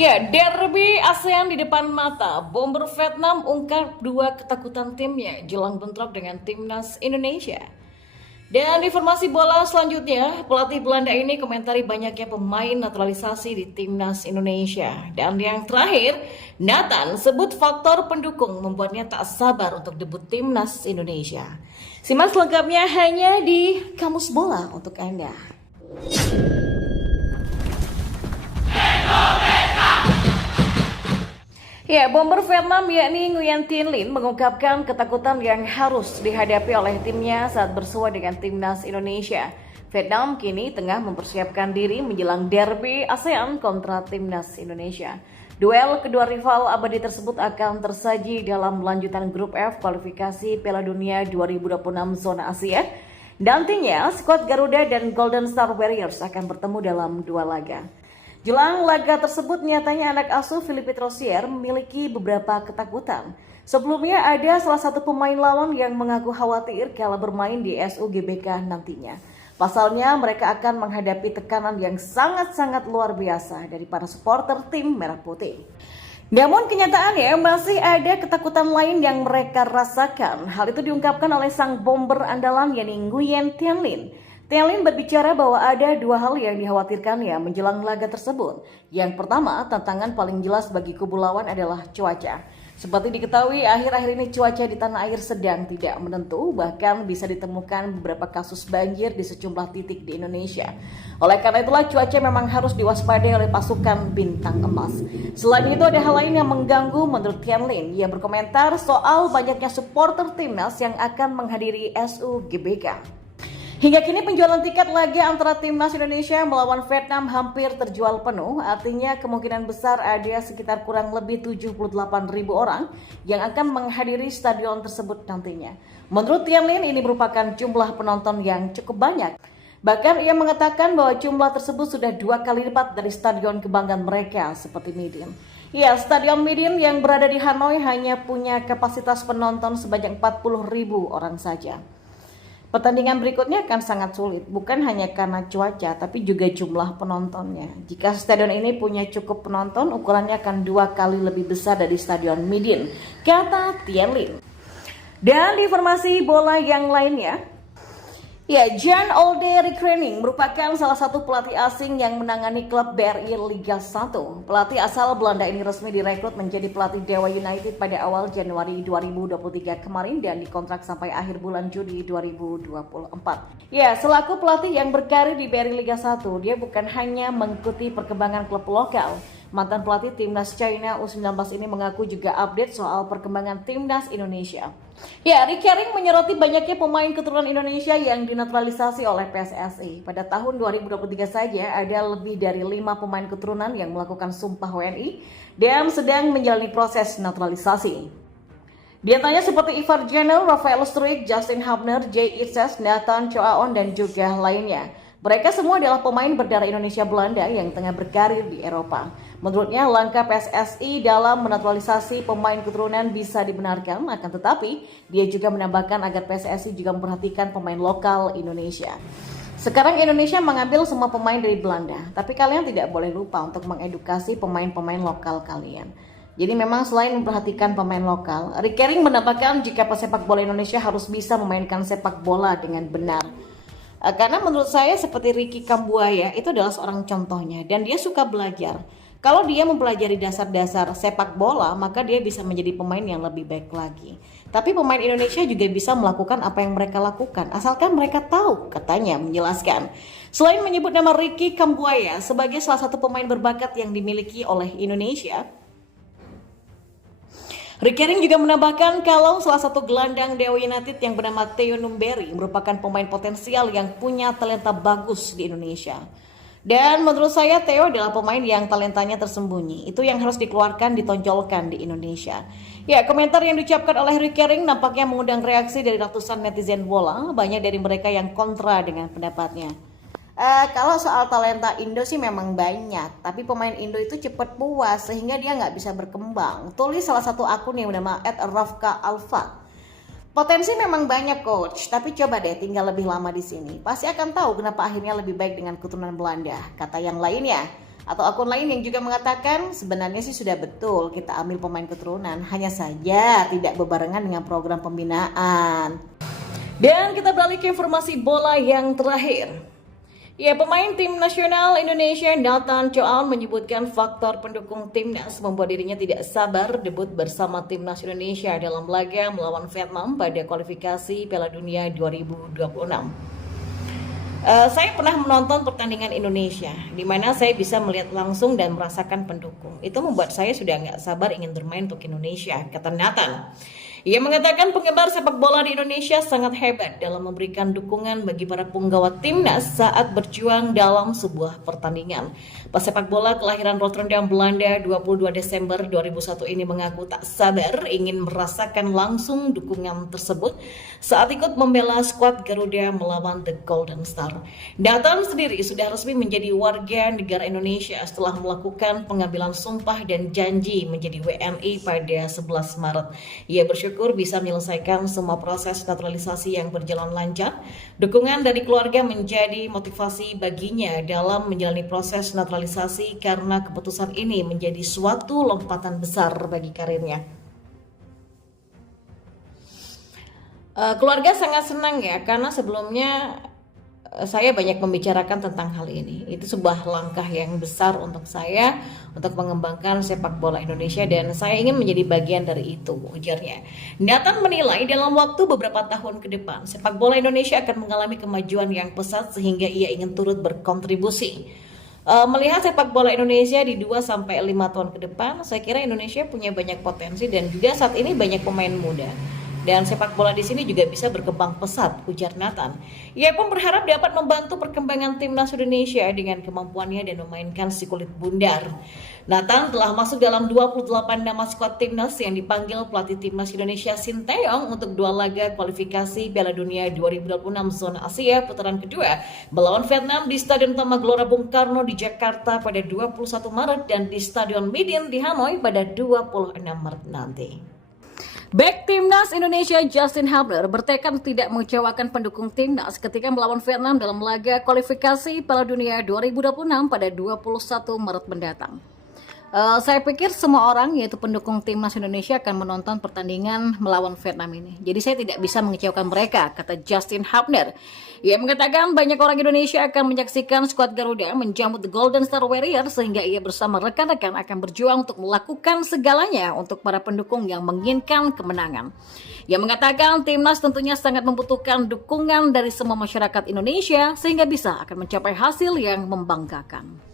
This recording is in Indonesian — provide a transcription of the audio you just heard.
Ya, derby ASEAN di depan mata. Bomber Vietnam ungkap dua ketakutan timnya jelang bentrok dengan timnas Indonesia. Dan informasi bola selanjutnya, pelatih Belanda ini komentari banyaknya pemain naturalisasi di timnas Indonesia. Dan yang terakhir, Nathan sebut faktor pendukung membuatnya tak sabar untuk debut timnas Indonesia. Simak selengkapnya hanya di Kamus Bola untuk Anda. Ya, bomber Vietnam yakni Nguyen Thanh Linh mengungkapkan ketakutan yang harus dihadapi oleh timnya saat bersua dengan timnas Indonesia. Vietnam kini tengah mempersiapkan diri menjelang derby ASEAN kontra timnas Indonesia. Duel kedua rival abadi tersebut akan tersaji dalam lanjutan grup F kualifikasi Piala Dunia 2026 zona Asia. Nantinya, skuad Garuda dan Golden Star Warriors akan bertemu dalam dua laga. Jelang laga tersebut nyatanya anak asuh Philippe Rosier memiliki beberapa ketakutan. Sebelumnya ada salah satu pemain lawan yang mengaku khawatir kalau bermain di SUGBK nantinya. Pasalnya mereka akan menghadapi tekanan yang sangat-sangat luar biasa dari para supporter tim Merah Putih. Namun kenyataannya masih ada ketakutan lain yang mereka rasakan. Hal itu diungkapkan oleh sang bomber andalan yakni Nguyen Thanh Linh. Thanh Linh berbicara bahwa ada dua hal yang dikhawatirkannya menjelang laga tersebut. Yang pertama, tantangan paling jelas bagi kubu lawan adalah cuaca. Seperti diketahui, akhir-akhir ini cuaca di tanah air sedang tidak menentu, bahkan bisa ditemukan beberapa kasus banjir di sejumlah titik di Indonesia. Oleh karena itulah cuaca memang harus diwaspadai oleh pasukan Bintang Emas. Selain itu ada hal lain yang mengganggu menurut Thanh Linh. Ia berkomentar soal banyaknya supporter timnas yang akan menghadiri SUGBK. Hingga kini penjualan tiket laga antara timnas Indonesia melawan Vietnam hampir terjual penuh, artinya kemungkinan besar ada sekitar kurang lebih 78.000 orang yang akan menghadiri stadion tersebut nantinya. Menurut Thanh Linh, ini merupakan jumlah penonton yang cukup banyak. Bahkan ia mengatakan bahwa jumlah tersebut sudah 2 kali lipat dari stadion kebanggaan mereka seperti Midin. Ya, stadion Midin yang berada di Hanoi hanya punya kapasitas penonton sebanyak 40.000 orang saja. Pertandingan berikutnya akan sangat sulit, bukan hanya karena cuaca, tapi juga jumlah penontonnya. Jika stadion ini punya cukup penonton, ukurannya akan 2 kali lebih besar dari stadion Midin, kata Thanh Linh. Dan di informasi bola yang lainnya, ya, Jan-Ole Rieckering merupakan salah satu pelatih asing yang menangani klub BRI Liga 1. Pelatih asal Belanda ini resmi direkrut menjadi pelatih Dewa United pada awal Januari 2023 kemarin dan dikontrak sampai akhir bulan Juni 2024. Ya, selaku pelatih yang berkarir di BRI Liga 1, dia bukan hanya mengikuti perkembangan klub lokal. Mantan pelatih timnas China U19 ini mengaku juga update soal perkembangan timnas Indonesia. Ya, Rieckering menyoroti banyaknya pemain keturunan Indonesia yang dinaturalisasi oleh PSSI. Pada tahun 2023 saja ada lebih dari 5 pemain keturunan yang melakukan sumpah WNI dan sedang menjalani proses naturalisasi. Di antaranya seperti Ivar Janel, Rafael Struijk, Justin Hubner, Jay Itzes, Nathan Choaon, dan juga lainnya. Mereka semua adalah pemain berdarah Indonesia Belanda yang tengah berkarir di Eropa. Menurutnya, langkah PSSI dalam menaturalisasi pemain keturunan bisa dibenarkan, akan tetapi dia juga menambahkan agar PSSI juga memperhatikan pemain lokal Indonesia. Sekarang Indonesia mengambil semua pemain dari Belanda, tapi kalian tidak boleh lupa untuk mengedukasi pemain-pemain lokal kalian. Jadi memang selain memperhatikan pemain lokal, Rieckering menambahkan jika pesepak bola Indonesia harus bisa memainkan sepak bola dengan benar. Karena menurut saya seperti Ricky Kambuaya itu adalah seorang contohnya dan dia suka belajar. Kalau dia mempelajari dasar-dasar sepak bola, maka dia bisa menjadi pemain yang lebih baik lagi. Tapi pemain Indonesia juga bisa melakukan apa yang mereka lakukan, asalkan mereka tahu, katanya menjelaskan. Selain menyebut nama Ricky Kambuaya sebagai salah satu pemain berbakat yang dimiliki oleh Indonesia, Rieckering juga menambahkan kalau salah satu gelandang Dewa United yang bernama Theo Numberi merupakan pemain potensial yang punya talenta bagus di Indonesia. Dan menurut saya Theo adalah pemain yang talentanya tersembunyi. Itu yang harus dikeluarkan, ditonjolkan di Indonesia. Ya, komentar yang diucapkan oleh Rieckering nampaknya mengundang reaksi dari ratusan netizen bola. Banyak dari mereka yang kontra dengan pendapatnya. Kalau soal talenta Indo sih memang banyak, tapi pemain Indo itu cepat puas sehingga dia nggak bisa berkembang. Tulis salah satu akun yang bernama @rafka_alfa. Potensi memang banyak coach, tapi coba deh tinggal lebih lama di sini. Pasti akan tahu kenapa akhirnya lebih baik dengan keturunan Belanda, kata yang lainnya. Atau akun lain yang juga mengatakan sebenarnya sih sudah betul kita ambil pemain keturunan, hanya saja tidak berbarengan dengan program pembinaan. Dan kita beralih ke informasi bola yang terakhir. Ya, pemain tim nasional Indonesia Nathan Chow menyebutkan faktor pendukung timnas membuat dirinya tidak sabar debut bersama timnas Indonesia dalam laga melawan Vietnam pada kualifikasi Piala Dunia 2026. Saya pernah menonton pertandingan Indonesia, di mana saya bisa melihat langsung dan merasakan pendukung. Itu membuat saya sudah nggak sabar ingin bermain untuk Indonesia, kata Nathan. Ia mengatakan penggemar sepak bola di Indonesia sangat hebat dalam memberikan dukungan bagi para punggawa timnas saat berjuang dalam sebuah pertandingan. Pesepak bola kelahiran Rotterdam, Belanda 22 Desember 2001 ini mengaku tak sabar ingin merasakan langsung dukungan tersebut saat ikut membela skuad Garuda melawan The Golden Star. Nathan sendiri sudah resmi menjadi warga negara Indonesia setelah melakukan pengambilan sumpah dan janji menjadi WNI pada 11 Maret. Ia bersyukur bisa menyelesaikan semua proses naturalisasi yang berjalan lancar. Dukungan dari keluarga menjadi motivasi baginya dalam menjalani proses naturalisasi karena keputusan ini menjadi suatu lompatan besar bagi karirnya. Keluarga sangat senang ya, karena sebelumnya saya banyak membicarakan tentang hal ini. Itu sebuah langkah yang besar untuk saya untuk mengembangkan sepak bola Indonesia dan saya ingin menjadi bagian dari itu, ujarnya. Nathan menilai dalam waktu beberapa tahun ke depan sepak bola Indonesia akan mengalami kemajuan yang pesat sehingga ia ingin turut berkontribusi. Melihat sepak bola Indonesia di 2-5 tahun ke depan, saya kira Indonesia punya banyak potensi dan juga saat ini banyak pemain muda. Dan sepak bola di sini juga bisa berkembang pesat, ujar Nathan. Ia pun berharap dapat membantu perkembangan timnas Indonesia dengan kemampuannya dan memainkan si kulit bundar. Nathan telah masuk dalam 28 nama skuad timnas yang dipanggil pelatih timnas Indonesia Sinteyong untuk 2 laga kualifikasi Piala Dunia 2026 zona Asia putaran kedua melawan Vietnam di Stadion Utama Gelora Bung Karno di Jakarta pada 21 Maret dan di Stadion Midin di Hanoi pada 26 Maret nanti. Bek timnas Indonesia Justin Hubner bertekad tidak mengecewakan pendukung timnas ketika melawan Vietnam dalam laga kualifikasi Piala Dunia 2026 pada 21 Maret mendatang. Saya pikir semua orang, yaitu pendukung timnas Indonesia, akan menonton pertandingan melawan Vietnam ini. Jadi saya tidak bisa mengecewakan mereka, kata Justin Hubner. Ia mengatakan banyak orang Indonesia akan menyaksikan skuad Garuda menjamu The Golden Star Warriors sehingga ia bersama rekan-rekan akan berjuang untuk melakukan segalanya untuk para pendukung yang menginginkan kemenangan. Ia mengatakan timnas tentunya sangat membutuhkan dukungan dari semua masyarakat Indonesia sehingga bisa akan mencapai hasil yang membanggakan.